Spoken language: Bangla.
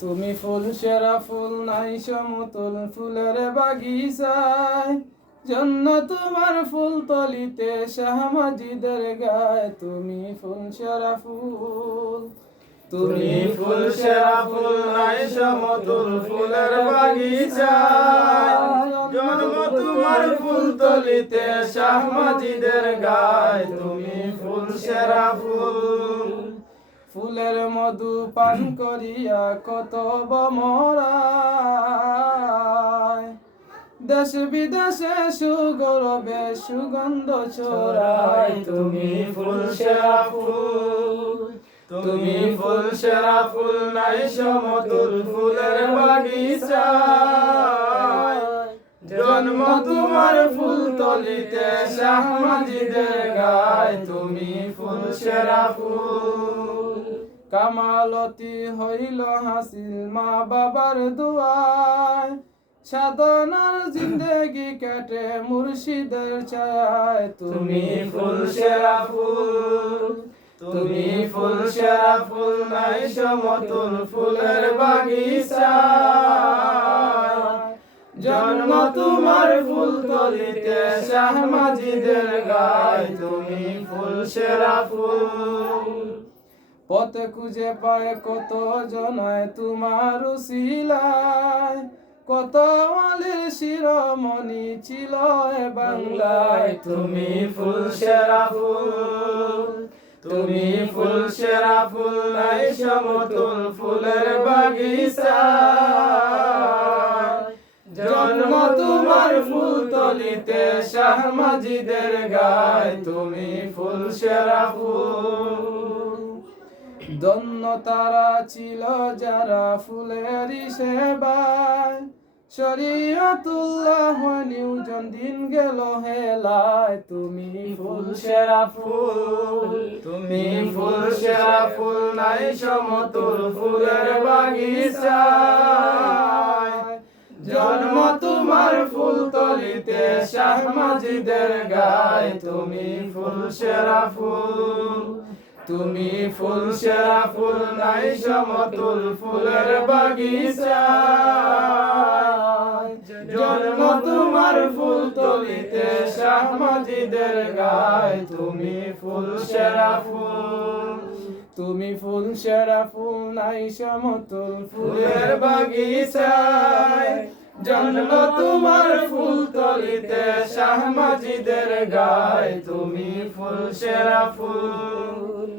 তুমি ফুল সেরা ফুল নাই সমতুল ফুলের বাগিচায়, জন্য তোমার ফুল তলিতে শাহ মাজিদের গায়। তুমি ফুল সেরা ফুল, তুমি ফুল সেরা ফুল নাই সমতুল ফুলের বাগিচায়, জন্ম তোমার ফুল তলিতে শাহ মাজিদের গায়। তুমি ফুল সেরা ফুল, ফুলের মধু পান করিয়া কত বমরায়, দেশ বিদেশে সুগৌরবে সুগন্ধ ছড়ায়। তুমি ফুল সেরা ফুল, তুমি ফুল সেরা ফুল নাই সমতুল ফুলের বাগিচায়, জন্ম তোমার ফুল তলিতে শাহ মাজিদের গায়। তুমি ফুল সেরা ফুল, কামালতি হইল হাসিল মা বাবার দুয়ায়, সাধনার জিন্দেগি কাটে মুর্শিদের ছায়ায়। তুমি ফুল সেরা ফুল, তুমি ফুল সেরা ফুল নাই সমতুল ফুলের বাগিচায়, জন্ম তোমার ফুল তলিতে শাহ মাজিদের গায়। তুমি ফুল সেরা ফুল, পথে খুঁজে পায় কত জনায় তোমার উসিলায়, কত আলীর শিরোমণি ছিল এ বাংলায়। তুমি ফুল সেরা ফুল, তুমি ফুল সেরা ফুল নাই সমতুল ফুলের বাগিচায়, জন্ম তোমার ফুল তলিতে শাহ মাজিদের গায়। তুমি ফুল সেরা ফুল, ধন্য তারা ছিল যারা ফুলেরই সেবায়, শরীয়তুল্লাহ নিউজন দিন গেল হেলায়। তুমি ফুল সেরা ফুল, তুমি ফুল সেরা ফুল নাই সমতুল ফুলের বাগিচায়, জন্ম তোমার ফুল তলিতে শাহ মাজিদের গায়। তুমি ফুল সেরা ফুল, তুমি ফুল সেরা ফুল নাই সমতুল ফুলের বাগিচায়, জন্ম তোমার ফুল তলিতে শাহ মাজিদের গায়। তুমি ফুল সেরা ফুল, তুমি ফুল সেরা ফুল নাই সমতুল ফুলের বাগিচায়, জন্ম তোমার ফুল তলিতে শাহ মাজিদের গায়। তুমি ফুল সেরা ফুল।